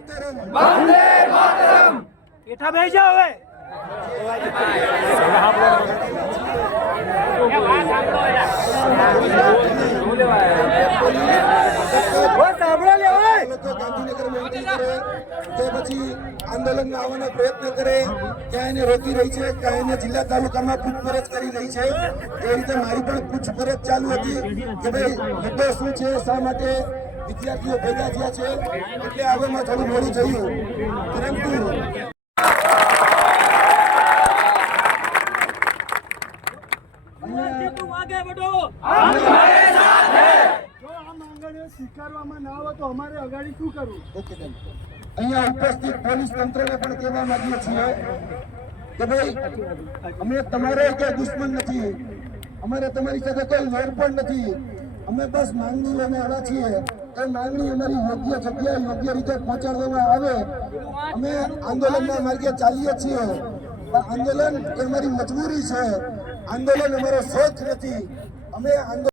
માતરમ. બેઠા બેસી જાઓ હવે. પછી આંદોલનમાં આવવાનો પ્રયત્ન કરે ક્યાં એને રોકી રહી છે ક્યાં એને જિલ્લા તાલુકામાં પૂછપરછ કરી રહી છે. એ રીતે મારી પણ પૂછપરછ ચાલુ હતી કે ભાઈ મુદ્દો શું છે શા માટે વિદ્યાર્થીઓ ભેગા થયા છે એટલે આવવામાં થોડું મોડું થયું. પરંતુ સ્વીકારવામાં ના આવે તો અમારે અગાડી શું કરવું? ઓકે અહીંયા ઉપસ્થિત પોલીસ તંત્રને પણ કહેવા માંગીએ છીએ કે ભાઈ અમે તમારો કોઈ દુશ્મન નથી. અમારે તમારી સાથે કોઈ વેર પણ નથી. અમે બસ માંગણી લઈને આવ્યા છીએ. એ માંગણી અમારી યોગ્ય જગ્યાએ યોગ્ય રીતે પહોંચાડવામાં આવે. અમે આંદોલનના માર્ગે ચાલીએ છીએ. પણ આંદોલન એ અમારી મજબૂરી છે. આંદોલન અમારો શોખ નથી. અમે આંદોલન